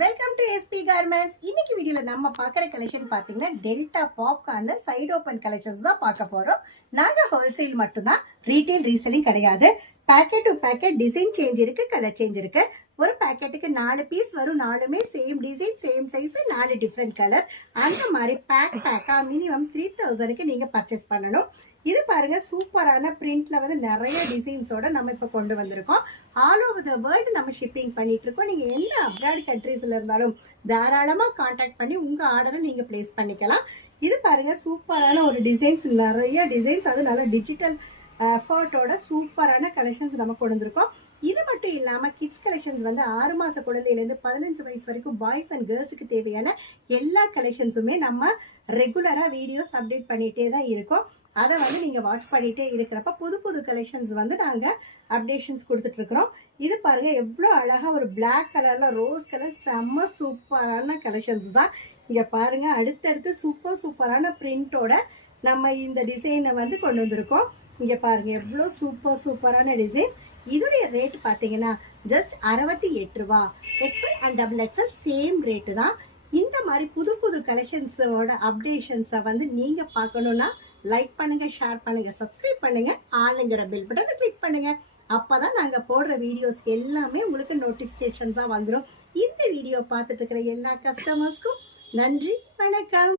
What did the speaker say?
Welcome to SP garments. இன்னைக்கு வீடியோல நம்ம பார்க்குற கலெக்ஷன் பார்த்தீங்கன்னா டெல்டா பாப்கார்ன்ல சைடு ஓப்பன் கலெக்ஷன்ஸ் தான் பார்க்க போறோம். நாங்க ஹோல்சேல் மட்டும்தான், ரீட்டைல் ரீசெல்லிங் கிடையாது. Packet to packet design change இருக்கு, கலர் சேஞ்ச் இருக்கு. ஒரு பேக்கெட்டுக்கு 4 பீஸ் வரும், 4மே same design same size, 4 different colour. அந்த மாதிரி பேக்கா மினிமம் 3000க்கு நீங்க பர்ச்சேஸ் பண்ணணும். இது பாருங்க, சூப்பரான பிரிண்ட்ல வந்து நிறைய டிசைன்ஸோட நம்ம இப்போ கொண்டு வந்திருக்கோம். ஆல் ஓவர் த வேர்ல்டு நம்ம ஷிப்பிங் பண்ணிட்டு இருக்கோம். நீங்க எந்த அப்ராட் கண்ட்ரீஸ்ல இருந்தாலும் தாராளமா கான்டாக்ட் பண்ணி உங்க ஆர்டரை நீங்க பிளேஸ் பண்ணிக்கலாம். இது பாருங்க, சூப்பரான ஒரு டிசைன்ஸ், நிறைய டிசைன்ஸ், அது நல்ல டிஜிட்டல் ஃபோட்டோட சூப்பரான கலெக்ஷன்ஸ் நம்ம கொண்டு வந்திருக்கோம். இது மட்டும் இல்லாம கிட்ஸ் கலெக்ஷன்ஸ் வந்து 6 மாச குழந்தையிலேருந்து 15 வயசு வரைக்கும் பாய்ஸ் அண்ட் கேர்ள்ஸுக்கு தேவையான எல்லா கலெக்ஷன்ஸுமே நம்ம ரெகுலரா வீடியோஸ் அப்டேட் பண்ணிட்டே தான் இருக்கோம். அதை வந்து நீங்க வாட்ச் பண்ணிட்டே இருக்கிறப்ப புது புது கலெக்ஷன்ஸ் வந்து நாங்க அப்டேஷன்ஸ் கொடுத்துட்டு இருக்கிறோம். இது பாருங்க, எவ்வளோ அழகா ஒரு பிளாக் கலர்ல ரோஸ் கலர், செம்ம சூப்பரான கலெக்ஷன்ஸ் தான். இங்க பாருங்க, அடுத்தடுத்து சூப்பரான பிரிண்டோட நம்ம இந்த டிசைனை வந்து கொண்டு வந்திருக்கோம். இங்க பாருங்க, எவ்வளோ சூப்பரான டிசைன். இதோடைய ரேட் பார்த்தீங்கன்னா ஜஸ்ட் 68 ரூபா. Excel and double Excel same rate தான். இந்த மாதிரி புது புது கலெக்ஷன்ஸோட அப்டேஷன்ஸை வந்து நீங்க பார்க்கணும்னா லைக் பண்ணுங்க, ஷேர் பண்ணுங்க, சப்ஸ்கிரைப் பண்ணுங்க, ஆளுங்கிற பெல் பட்டனை கிளிக் பண்ணுங்க. அப்பதான் நாங்க போடுற வீடியோஸ் எல்லாமே உங்களுக்கு நோட்டிபிகேஷன்ஸா வந்துடும். இந்த வீடியோ பார்த்துட்டு இருக்கிற எல்லா கஸ்டமர்ஸ்க்கும் நன்றி, வணக்கம்.